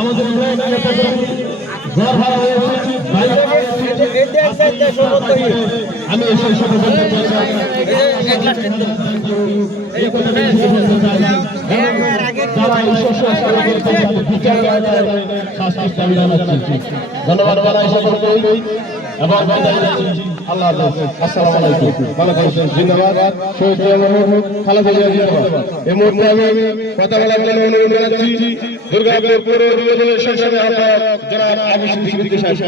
আমাদের আমি সেই সাথে বলতে চাই ধন্যবাদ এবং আল্লাহ আসসালামু আলাইকুম ভালো থাকবেন জিন্দাবাদ শহীদ খালেদা জিয়া জিন্দাবাদ এই মুহূর্তে আমি কথা বলার জন্য অনুরোধ জানাচ্ছি দুর্গাপুর পৌর নির্বাচনের শেষে আমরা জনাব আবু সিদ্দিকী সাহেব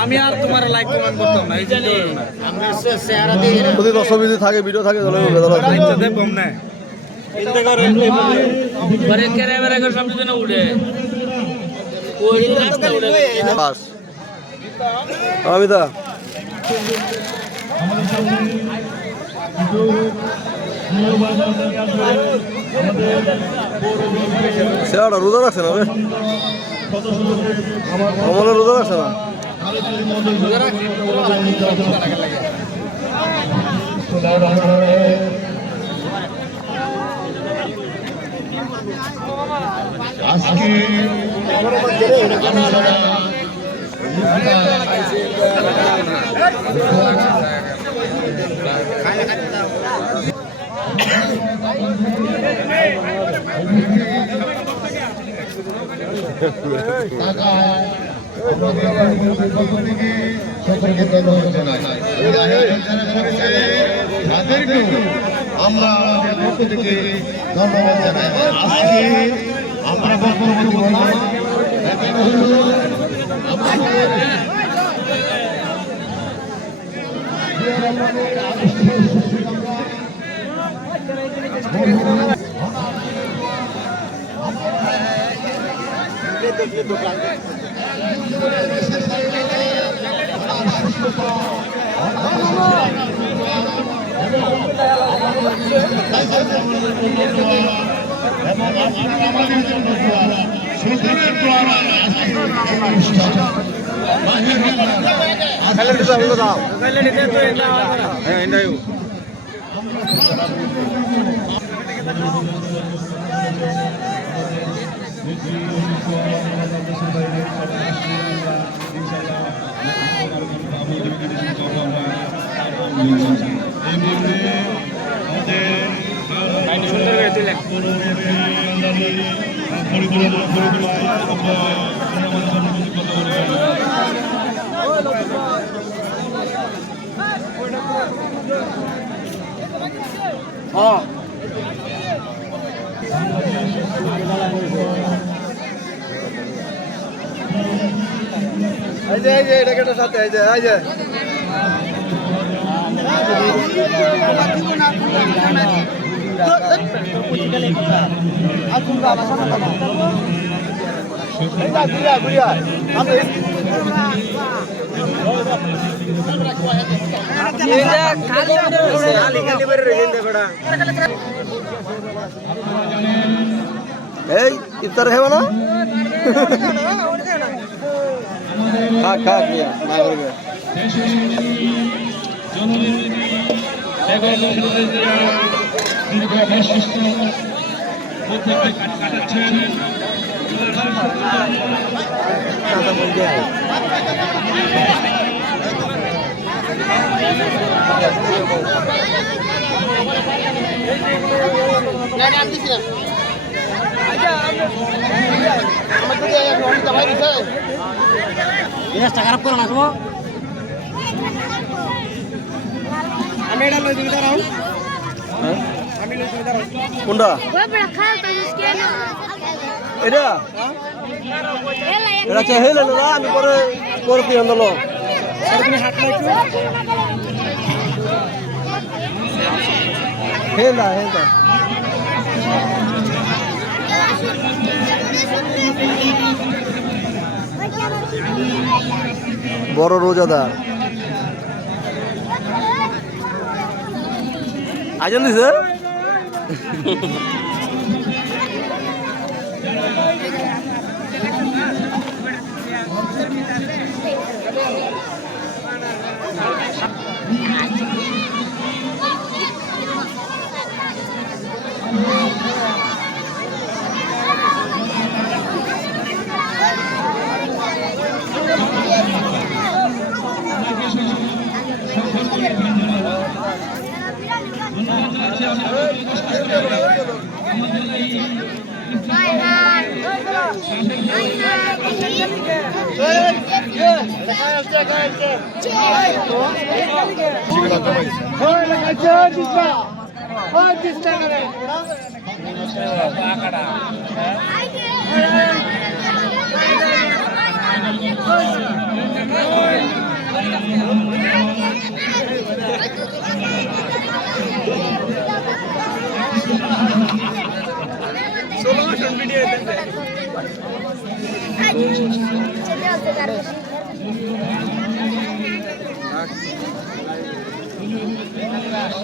আমি আর তোমার লাইক কমেন্ট করতাম না যদি 10 মিনিট থাকে ভিডিও থাকে তাহলে কম না আমিদা সেটা রোজা রাখছে না রে আমার রোজা রাখছে না আজকে আমরা আমাদের পক্ষ থেকে ধন্যবাদ জানাই আজকে আমরা এটা সাথে এই ইফতার খাবে না খাক খাক না করবে খারাপ করো না তো আমি এটা লই দিই দাঁড়াও আমি লই দিই দাঁড়াও কোনটা এটা এটা চাই না আমি পরে পরে তুই আনলো তুমি হাত লাইছো হেলা বড় রোজাদার আজান দিছে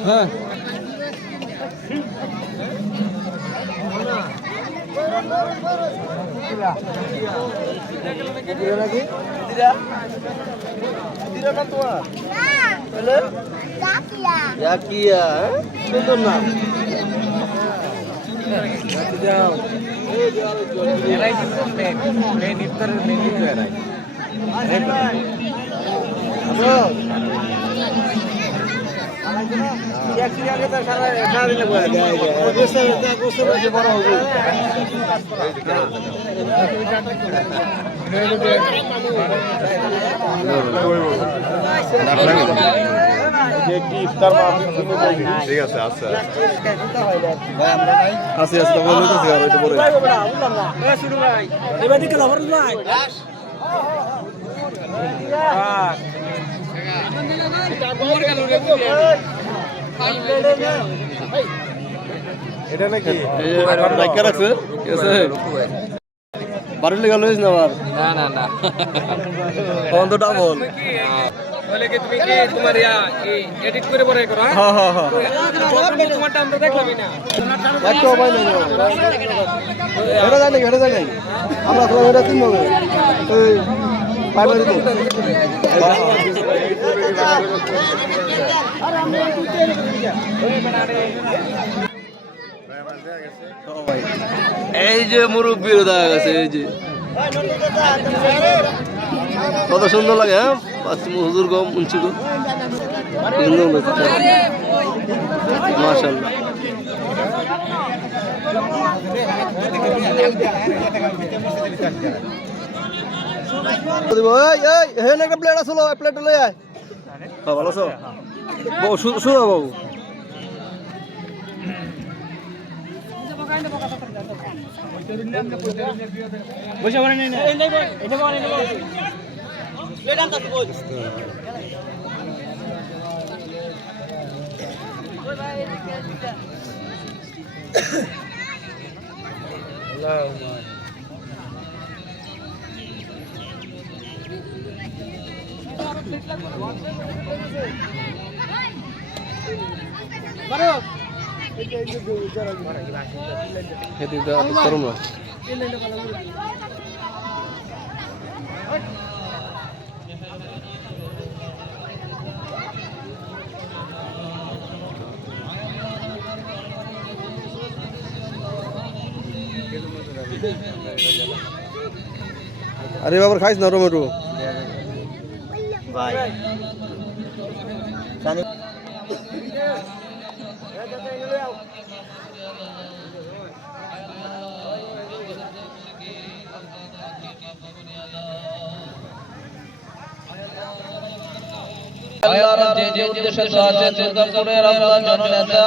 হ্যাঁ সুন্দর নাম ঠিক আছে আচ্ছা আছে আছে বলে দিতেছি আর এটা পরে এবার দিকে লবণ নাই এটা নাকি ডাইকা রাখছে ঠিক আছে বাড়ি লেগে লইস না আবার না না ফোন তো ডাবল বলে কি তুমি কি তোমার এডিট করে পরে করো হ্যাঁ হ্যাঁ হ্যাঁ তোমারটা আমরা দেখলামই না একটা মোবাইল নেই এটা জানি এটা জানি আমরা তো এটা তিন হবে এই প্রাইমারি তো এই যে মুরব্বীর দেখা গেছে এই যে কত সুন্দর লাগে হ্যাঁ হুজুর গো মুন্সি গো সুন্দর লাগছে মাশাআল্লাহ এই এই হেন একটা প্লেট আসলো প্লেট লই আয় হ্যাঁ ভালো আছো বাবু শুনো বাবু বসে বলে নেই না এটা বলে এটা বলে প্লেট আনতে বল খেতে দাও করুন না আরে বাবার খাইস না টমেটো ভাই যে উদ্দেশ্যে তো আছে দুর্গাপুরের আল্লাহ জননেতা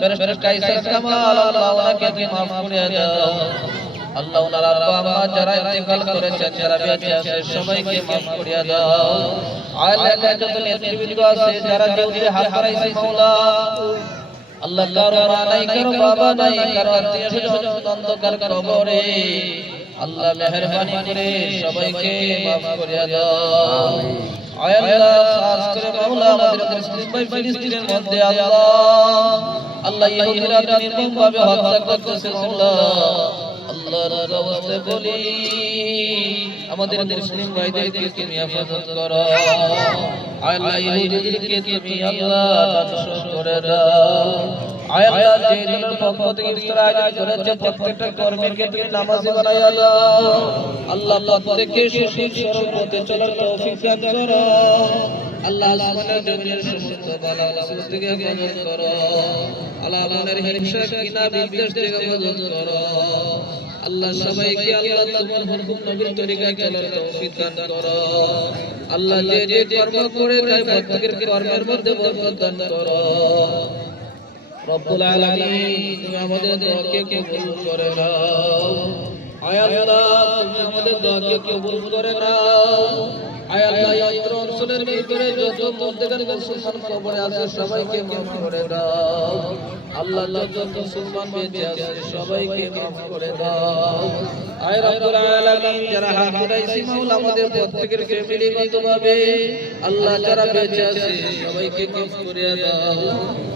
ব্যারিস্টার কাইসার কামাল আল্লাহ ওনাকে মাফ করে দাও আল্লাহ ওনার আব্বা আম্মা যারা ইন্তেকাল করেছেন যারা বেঁচে আছে সবাইকে মাফ করে দাও আলেমা যত নেতৃবৃন্দ আছে যারা জলদি হাত বাড়াইছে মাওলা আল্লাহ কারো মা নাই কারো বাবা নাই কারো আত্মীয় স্বজন অন্ধকার কবরে আল্লাহ মেহেরবানি করে সবাইকে মাফ করে দাও আয় আল্লাহ খাস করে মাওলা আমাদের মুসলিম ভাই ফিলিস্তিনের মধ্যে আল্লাহ আল্লাহ ইহুদিরা নির্মমভাবে হত্যা করতেছে মাওলা আল্লাহর ব্যবস্থা বলি আমাদের মুসলিম ভাইদেরকে তুমি হেফাজত করো আয় আল্লাহ ইহুদিদেরকে তুমি আল্লাহ ধ্বংস করে দাও আয় আল্লাহ যে দলের পক্ষ থেকে ইফতার আয়োজন করেছে প্রত্যেকটা কর্মীকে তুমি নামাজি বানাইয়া দাও আল্লাহ প্রত্যেককে সঠিক সরল পথে চলার তৌফিক দান করো আল্লাহ আসমানের জমিনের সমস্ত বালা মুসিবত থেকে হেফাজত করো আল্লাহ আমাদের হিংসা কিনা বিদ্বেষ থেকে হেফাজত করো আল্লাহ সবাইকে আল্লাহ তোমার হুকুম নবীর তরিকায় চলার তৌফিক দান করো আল্লাহ যে যে কর্ম করে তাই প্রত্যেকের কর্মের মধ্যে বরকত দান করো রব্বুল আলামিন তুমি আমাদের দোয়াকে কবুল করে নাও আয় আল্লাহ তুমি আমাদের দোয়াকে কবুল করে নাও আয় আল্লাহ এই অঞ্চলের ভিতরে যত মধ্যখানে মুসলমান কবরে আছে সবাইকে মাফ করে দাও আল্লাহ যত মুসলমান বেঁচে আছে সবাইকে মাফ করে দাও আয় রব্বুল আলামিন যারা হাত উঠাইছি মাওলা আমাদের প্রত্যেকের ফ্যামিলিগতভাবে আল্লাহ যারা বেঁচে আছে সবাইকে মাফ করে দাও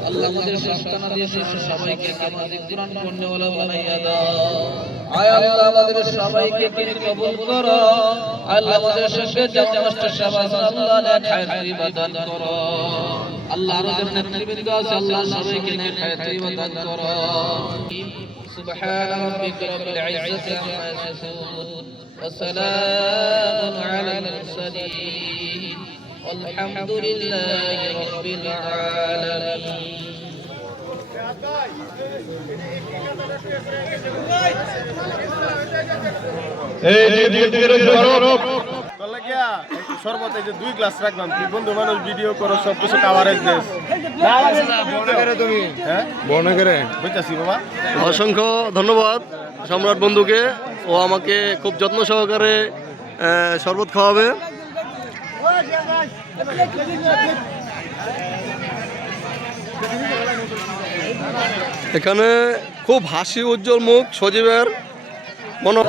আল্লাহ আমাদের সন্তানাদি সবাইকে নামাজি কুরআন পড়নেওয়ালা বানাইয়া দাও আয় আল্লাহ আমাদের সবাইকে তুমি কবুল করো আল্লাহ আমাদের সঙ্গে জামাত শাবাস আল্লাহ নেক হায়াত ইবাদত করো আল্লাহ আমাদের নেতৃবৃন্দ আছে আল্লাহ সবাইকে নেক হায়াত ইবাদত করো সুবহান রাব্বিকা রাব্বিল ইজ্জাতি আম্মা ইয়াসিফুন ওয়া সালামুন আলাল মুরসালিন والحمد لله رب العالمين শরবত এই যে 2 গ্লাস রাখলাম তুই বন্ধু মানুষ ভিডিও করো সব কিছু কাভারেজ দেস তুমি হ্যাঁ বর্ণগরে বুঝতাছি বাবা অসংখ্য ধন্যবাদ সম্রাট বন্ধুকে ও আমাকে খুব যত্ন সহকারে শরবত খাওয়াবে এখানে খুব হাসি উজ্জ্বল মুখ সজীবের মনো